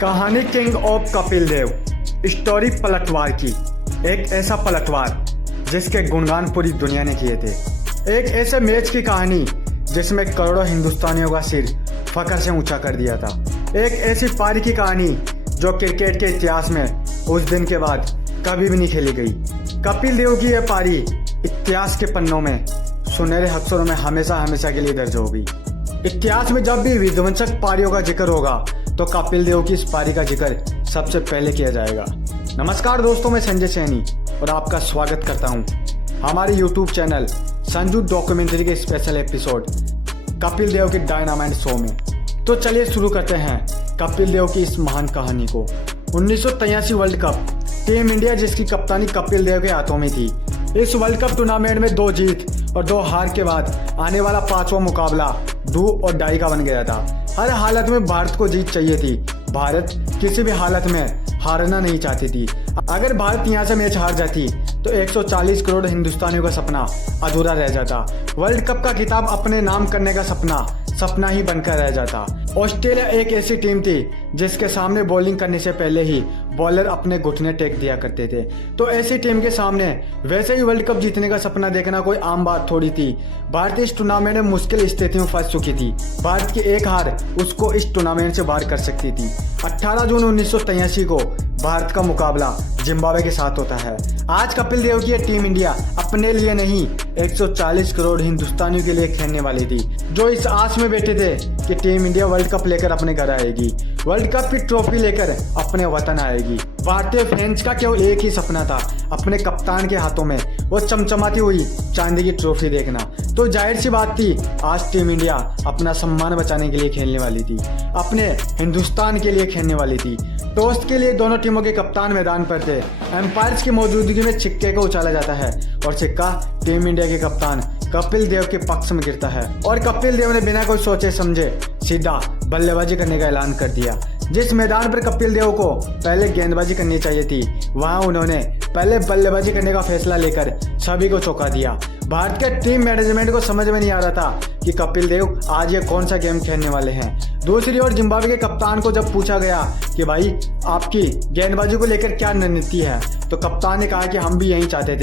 कहानी king of Kapil Dev. Story पलटवार की। एक ऐसा पलटवार जिसके गुणगान पूरी दुनिया ने किए थे। एक ऐसे मैच की कहानी जिसमें करोड़ों हिंदुस्तानियों का सिर फख्र से ऊंचा कर दिया था। एक ऐसी पारी की कहानी जो क्रिकेट के इतिहास में उस दिन के बाद कभी भी नहीं खेली गई। कपिल देव की यह पारी इतिहास के पन्नों में सुनहरे अक्षरों में हमेशा हमेशा के लिए दर्ज होगी। इतिहास में जब भी विध्वंसक पारियों का जिक्र होगा तो कपिल देव की इस पारी का जिक्र सबसे पहले किया जाएगा। नमस्कार दोस्तों, मैं संजय सैनी और आपका स्वागत करता हूं हमारे YouTube चैनल संजू डॉक्यूमेंट्री के स्पेशल एपिसोड कपिल देव के डायनामाइट शो में। तो चलिए शुरू करते हैं कपिल देव की इस महान कहानी को। 1983 वर्ल्ड कप टीम इंडिया जिसकी कप्तानी कपिल देव के हाथों में थी। इस वर्ल्ड कप टूर्नामेंट में 2 जीत और 2 हार के बाद आने वाला 5वां मुकाबला डू और डाई का बन गया था। हर हालत में भारत को जीत चाहिए थी। भारत किसी भी हालत में हारना नहीं चाहती थी। अगर भारत यहाँ से मैच हार जाती तो 140 करोड़ हिंदुस्तानियों का सपना अधूरा रह जाता। वर्ल्ड कप का खिताब अपने नाम करने का सपना ही बनकर रह जाता। ऑस्ट्रेलिया एक ऐसी टीम थी जिसके सामने बॉलिंग करने से पहले ही बॉलर अपने घुटने टेक दिया करते थे। तो ऐसी टीम के सामने वैसे ही वर्ल्ड कप जीतने का सपना देखना कोई आम बात थोड़ी थी। भारत इस टूर्नामेंट में मुश्किल स्थिति में फंस चुकी थी। भारत की एक हार उसको इस टूर्नामेंट से बाहर कर सकती थी। 18 जून 1983 को भारत का मुकाबला जिम्बाब्वे के साथ होता है। आज कपिल देव की टीम इंडिया अपने लिए नहीं 140 करोड़ हिंदुस्तानियों के लिए खेलने वाली थी, जो इस आस में बैठे थे कि टीम इंडिया वर्ल्ड कप लेकर अपने घर आएगी, वर्ल्ड कप की ट्रॉफी लेकर अपने वतन आएगी। भारतीय फैंस का केवल एक ही सपना था, अपने कप्तान के हाथों में वो चमचमाती हुई चांदी की ट्रॉफी देखना। तो जाहिर सी बात थी, आज टीम इंडिया अपना सम्मान बचाने के लिए खेलने वाली थी, अपने हिंदुस्तान के लिए खेलने वाली थी। टॉस के लिए दोनों टीमों के कप्तान मैदान पर थे। एम्पायर्स की मौजूदगी में सिक्के को उछाला जाता है और सिक्का टीम इंडिया के कप्तान कपिल देव के पक्ष में गिरता है और कपिल देव ने बिना कोई सोचे समझे सीधा बल्लेबाजी करने का ऐलान कर दिया। जिस मैदान पर कपिल देव को पहले गेंदबाजी करनी चाहिए थी, वहां उन्होंने पहले बल्लेबाजी करने का फैसला लेकर सभी को चौंका दिया। भारत के टीम मैनेजमेंट को समझ में नहीं आ रहा था कि कपिल देव आज ये कौन सा गेम खेलने वाले हैं। दूसरी ओर जिम्बाब्वे के कप्तान को जब पूछा गया कि भाई आपकी गेंदबाजी को लेकर क्या रणनीति है, तो कप्तान ने कहा कि हम भी यही चाहते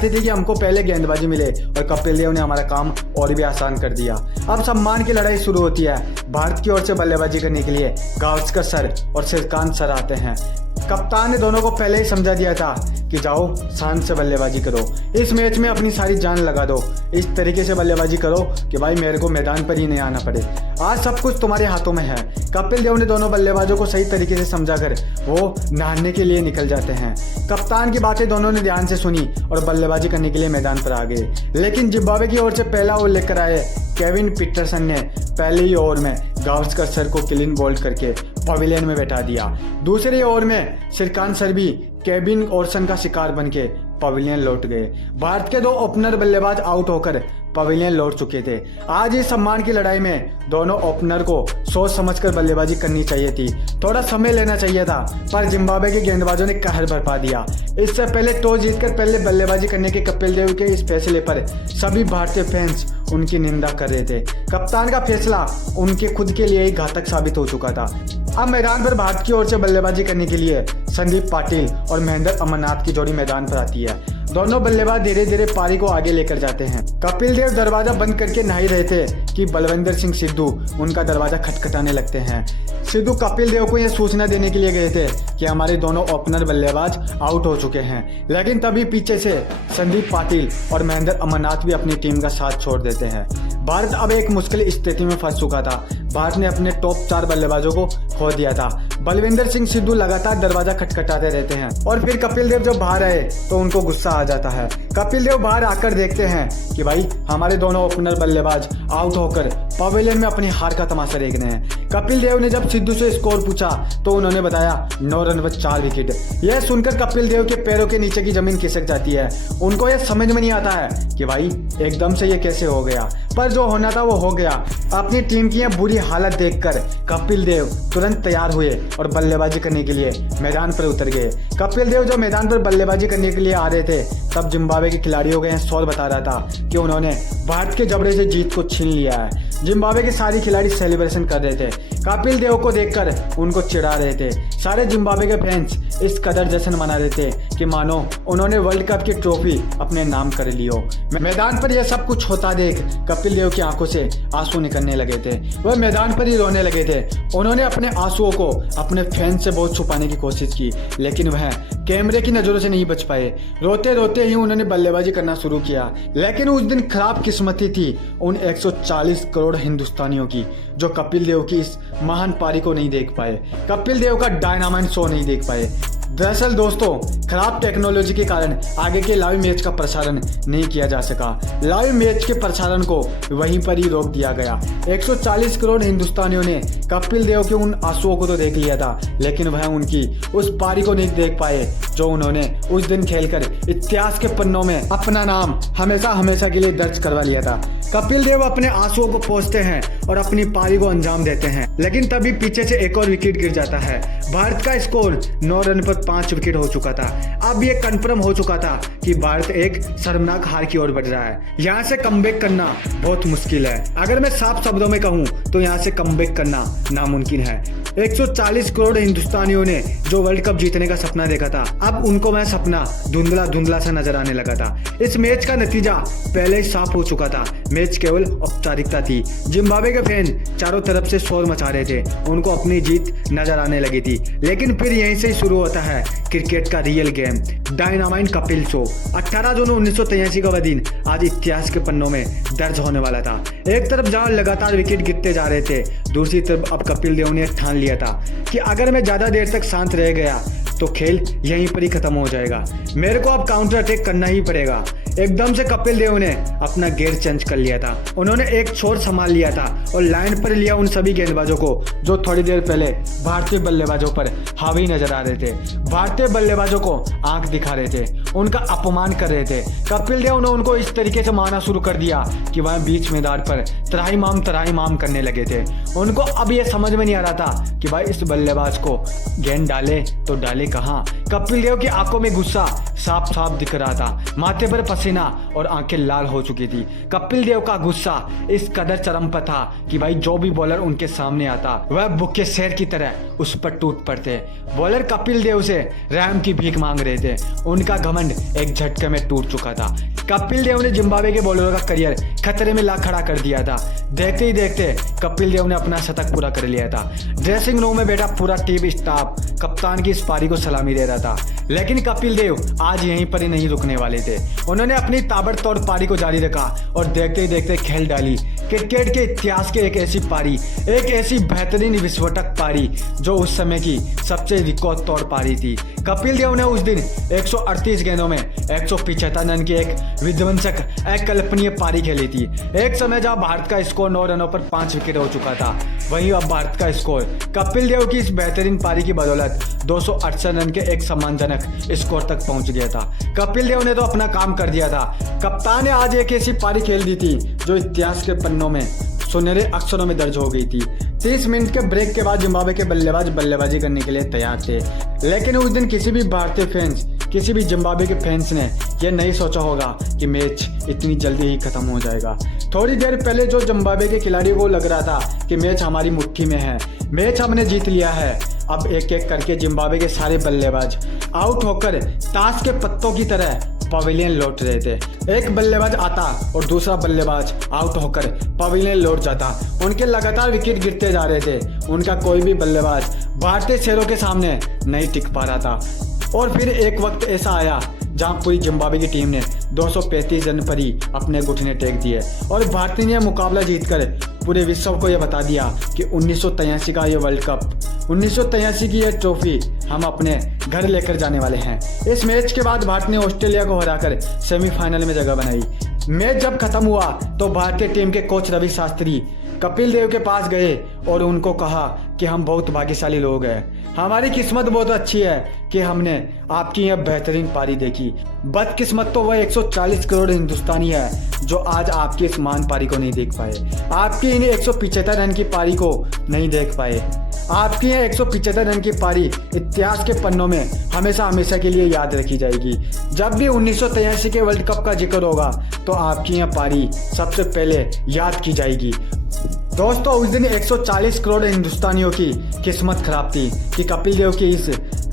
थे कि हमको पहले गेंदबाजी मिले, और कपिल देव ने हमारा काम और भी आसान कर दिया। अब सम्मान की लड़ाई शुरू होती है। भारत की ओर से बल्लेबाजी करने के लिए गावस्कर सर और श्रीकांत सर आते हैं। कप्तान ने दोनों को पहले ही समझा दिया था कि जाओ शांत से बल्लेबाजी करो, इस मैच में अपनी सारी जान लगा दो, इस तरीके से बल्लेबाजी करो कि भाई मेरे को मैदान पर ही नहीं आना पड़े, आज सब कुछ तुम्हारे हाथों में है। कपिल देव ने दोनों बल्लेबाजों को सही तरीके से समझाकर वो नहाने के लिए निकल जाते हैं। कप्तान की बातें दोनों ने ध्यान से सुनी और बल्लेबाजी करने के लिए मैदान पर आ गए। लेकिन जिम्बाब्वे की ओर से पहला ओवर लेकर आए केविन पीटरसन ने पहले ही ओवर में गावस्कर सर को क्लीन बोल्ड करके पवेलियन में बैठा दिया। दूसरे ओवर में श्रीकांत सर भी केविन ओरसन का शिकार बनके पवेलियन लौट गए। भारत के 2 ओपनर बल्लेबाज आउट होकर पवेलियन लौट चुके थे। आज इस सम्मान की लड़ाई में दोनों ओपनर को सोच समझकर बल्लेबाजी करनी चाहिए थी, थोड़ा समय लेना चाहिए था, पर जिम्बाब्वे के गेंदबाजों ने कहर बरपा दिया। इससे पहले टॉस जीतकर पहले बल्लेबाजी करने के कपिल देव के इस फैसले पर सभी भारतीय फैंस उनकी निंदा कर रहे थे। कप्तान का फैसला उनके खुद के लिए ही घातक साबित हो चुका था। अब मैदान पर भारत की ओर से बल्लेबाजी करने के लिए संदीप पाटिल और महेंद्र अमरनाथ की जोड़ी मैदान पर आती है। दोनों बल्लेबाज धीरे धीरे पारी को आगे लेकर जाते हैं। कपिल देव दरवाजा बंद करके नहीं रहे थे कि बलविंदर सिंह सिद्धू उनका दरवाजा खटखटाने लगते हैं। सिद्धू कपिल देव को यह सूचना देने के लिए गए थे कि हमारे दोनों ओपनर बल्लेबाज आउट हो चुके हैं, लेकिन तभी पीछे से संदीप पाटिल और महेंद्र अमरनाथ भी अपनी टीम का साथ छोड़ देते हैं। भारत अब एक मुश्किल स्थिति में फंस चुका था। भारत ने अपने टॉप 4 बल्लेबाजों को खो दिया था। बलविंदर सिंह सिद्धू लगातार दरवाजा खटखटाते रहते हैं और फिर कपिल देव जब बाहर आए तो उनको गुस्सा आ जाता है। कपिल देव बाहर आकर देखते हैं कि भाई हमारे दोनों ओपनर बल्लेबाज आउट होकर पवेलियन में अपनी हार का तमाशा देख रहे हैं। कपिल देव ने जब सिद्धू से स्कोर पूछा तो उन्होंने बताया 9 रन व 4 विकेट। यह सुनकर कपिल देव के पैरों के नीचे की जमीन खिसक जाती है। उनको यह समझ में नहीं आता है कि भाई एकदम से ये कैसे हो गया, पर जो होना था वो हो गया। अपनी टीम की यह बुरी हालत देखकर कपिल देव तुरंत तैयार हुए और बल्लेबाजी करने के लिए मैदान पर उतर गए। कपिल देव जो मैदान पर बल्लेबाजी करने के लिए आ रहे थे, तब जिम्बाब्वे के खिलाड़ियों का शोर बता रहा था कि उन्होंने भारत के जबड़े से जीत को छीन लिया है। जिम्बाब्वे के सारे खिलाड़ी सेलिब्रेशन कर रहे थे। कपिल देव को देखकर उनको चिढ़ा रहे थे। सारे जिम्बाब्वे के फैंस इस कदर जश्न मना रहे थे कि मानो उन्होंने वर्ल्ड कप की ट्रॉफी अपने नाम कर ली हो। मैदान पर यह सब कुछ होता देख कपिल देव की आंखों से आंसू निकलने लगे थे। वह मैदान पर ही रोने लगे थे। उन्होंने अपने आंसुओं को अपने फैंस से बहुत छुपाने की कोशिश की, लेकिन वह कैमरे की नजरों से नहीं बच पाए। रोते रोते ही उन्होंने बल्लेबाजी करना शुरू किया। लेकिन उस दिन खराब किस्मती थी उन 140 करोड़ हिंदुस्तानियों की, जो कपिल देव की इस महान पारी को नहीं देख पाए, कपिल देव का डायनामाइट शो नहीं देख पाए। दरअसल दोस्तों, खराब टेक्नोलॉजी के कारण आगे के लाइव मैच का प्रसारण नहीं किया जा सका। लाइव मैच के प्रसारण को वहीं पर ही रोक दिया गया। 140 करोड़ हिंदुस्तानियों ने कपिल देव के उन आंसुओं को तो देख लिया था, लेकिन वह उनकी उस पारी को नहीं देख पाए जो उन्होंने उस दिन खेलकर इतिहास के पन्नों में अपना नाम हमेशा हमेशा के लिए दर्ज करवा लिया था। कपिल देव अपने आंसुओं को पोंछते हैं और अपनी पारी को अंजाम देते हैं, लेकिन तभी पीछे से एक और विकेट गिर जाता है। भारत का स्कोर 9 रन पर 5 विकेट हो चुका था। अब ये कंफर्म हो चुका था कि भारत एक शर्मनाक हार की ओर बढ़ रहा है। यहाँ से कमबैक करना बहुत मुश्किल है। अगर मैं साफ शब्दों में कहूँ तो यहाँ से कमबैक करना नामुमकिन है। 140 करोड़ हिंदुस्तानियों ने जो वर्ल्ड कप जीतने का सपना देखा था, अब उनको वह सपना धुंधला धुंधला सा नजर आने लगा था। इस मैच का नतीजा पहले ही साफ हो चुका था। मैच केवल औपचारिकता थी। जिम्बाब्वे के फैन चारों तरफ से शोर मचा रहे थे, उनको अपनी जीत नजर आने लगी थी। लेकिन फिर यहीं से शुरू होता है क्रिकेट का real game, dynamite Kapil show. 18 जून 1983 का वह दिन आज इतिहास के पन्नों में दर्ज होने वाला था। एक तरफ जहां लगातार विकेट गिरते जा रहे थे, दूसरी तरफ अब कपिल देव ने ठान लिया था कि अगर मैं ज्यादा देर तक शांत रह गया तो खेल यहीं पर ही खत्म हो जाएगा। मेरे को अब काउंटर अटैक करना ही पड़ेगा। एकदम से कपिल देव ने अपना गेयर चेंज कर लिया था। उन्होंने एक छोर संभाल लिया था और लाइन पर लिया उन सभी गेंदबाजों को जो थोड़ी देर पहले भारतीय बल्लेबाजों पर हावी नजर आ रहे थे। भारतीय बल्लेबाजों को आंख दिखा रहे थे, उनका अपमान कर रहे थे। कपिल देव ने उनको इस तरीके से मारना शुरू कर दिया कि वह बीच मैदान पर त्राहिमाम करने लगे थे। उनको अब यह समझ में नहीं आ रहा था कि भाई इस बल्लेबाज को गेंद डाले तो डाले कहाँ। कपिल देव की आंखों में गुस्सा साफ साफ दिख रहा था, माथे पर पसीना और आंखें लाल हो चुकी थी। कपिल देव का गुस्सा इस कदर चरम पर था कि भाई जो भी बॉलर उनके सामने आता वह भूखे शेर की तरह उस पर टूट पड़ते। बॉलर कपिल देव से रहम की भीख मांग रहे थे। उनका घमंड एक झटके में टूट चुका था। कपिल देव ने जिम्बाब्वे के बॉलरों का करियर खतरे में ला खड़ा कर दिया था। देखते ही देखते कपिल देव ने अपना शतक पूरा कर लिया था। ड्रेसिंग रूम में बैठा पूरा टीम स्टाफ कप्तान की इस पारी को सलामी दे रहा था, लेकिन कपिल देव आज यहीं पर ही नहीं रुकने वाले थे। उन्होंने अपनी ताबड़तोड़ पारी को जारी रखा और देखते ही देखते खेल डाली क्रिकेट के इतिहास की एक ऐसी पारी, एक ऐसी बेहतरीन विस्फोटक पारी जो उस समय की सबसे रिकॉर्ड तोड़ पारी थी। कपिल देव ने उस दिन 138 गेंदों में 175 रन की एक विध्वंसक अकल्पनीय पारी खेली थी। एक समय जहां भारत का स्कोर 9 रनों पर 5 विकेट हो चुका था, वहीं अब भारत का स्कोर कपिल देव की इस बेहतरीन पारी की बदौलत 268 रन के एक सम्मानजनक स्कोर तक पहुंच गया था। कपिल देव ने तो अपना काम कर दिया था। कप्तान ने आज एक ऐसी पारी खेल दी थी जो इतिहास के पन्नों में सुनहरे अक्षरों में दर्ज हो गई थी। 30 मिनट के ब्रेक के बाद जिम्बाब्वे के बल्लेबाज बल्लेबाजी करने के लिए तैयार थे, लेकिन उस दिन किसी भी भारतीय फैंस, किसी भी जिम्बाब्वे के फैंस ने यह नहीं सोचा होगा कि मैच इतनी जल्दी ही खत्म हो जाएगा। थोड़ी देर पहले जो जिम्बाब्वे के खिलाड़ियों को लग रहा था कि मैच हमारी मुट्ठी में है, मैच हमने जीत लिया है, अब एक एक करके जिम्बाब्वे के सारे बल्लेबाज आउट होकर ताश के पत्तों की तरह पवेलियन लौट रहे थे। एक बल्लेबाज आता और दूसरा बल्लेबाज आउट होकर पवेलियन लौट जाता। उनके लगातार विकेट गिरते जा रहे थे। उनका कोई भी बल्लेबाज भारतीय शेरों के सामने नहीं टिक पा रहा था। और फिर एक वक्त ऐसा आया जहां पूरी जिम्बाब्वे की टीम ने 235 रन पर ही अपने घुटने टेक दिए और भारत ने मुकाबला जीतकर पूरे विश्व को यह बता दिया कि 1983 का ये वर्ल्ड कप, 1983 की यह ट्रॉफी हम अपने घर लेकर जाने वाले हैं। इस मैच के बाद भारत ने ऑस्ट्रेलिया को हराकर सेमीफाइनल में जगह बनाई। मैच जब खत्म हुआ तो भारतीय टीम के कोच रवि शास्त्री कपिल देव के पास गए और उनको कहा कि हम बहुत भाग्यशाली लोग हैं, हमारी किस्मत बहुत अच्छी है कि हमने आपकी यह बेहतरीन पारी देखी। बदकिस्मत तो वह 140 करोड़ हिंदुस्तानी है जो आज आपकी इस महान पारी को नहीं देख पाए, आपकी इन 175 रन की पारी को नहीं देख पाए। आपकी यह 175 रन की पारी इतिहास के पन्नों में हमेशा हमेशा के लिए याद रखी जाएगी। जब भी 1983 के वर्ल्ड कप का जिक्र होगा तो आपकी यह पारी सबसे पहले याद की जाएगी। दोस्तों उस दिन 140 करोड़ हिंदुस्तानियों की किस्मत खराब थी कि कपिल देव की इस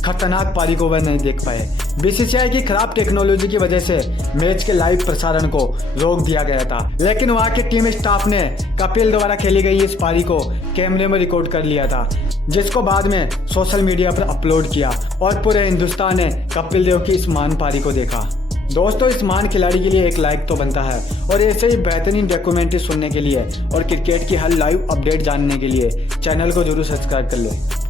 खतरनाक पारी को वह नहीं देख पाए। बीसीसीआई की खराब टेक्नोलॉजी की वजह से मैच के लाइव प्रसारण को रोक दिया गया था, लेकिन वहां के टीम स्टाफ ने कपिल द्वारा खेली गई इस पारी को कैमरे में रिकॉर्ड कर लिया था, जिसको बाद में सोशल मीडिया पर अपलोड किया और पूरे हिंदुस्तान ने कपिल देव की इस महान पारी को देखा। दोस्तों इस महान खिलाड़ी के लिए एक लाइक तो बनता है, और ऐसे ही बेहतरीन डॉक्यूमेंट्री सुनने के लिए और क्रिकेट की हर लाइव अपडेट जानने के लिए चैनल को जरूर सब्सक्राइब कर लें।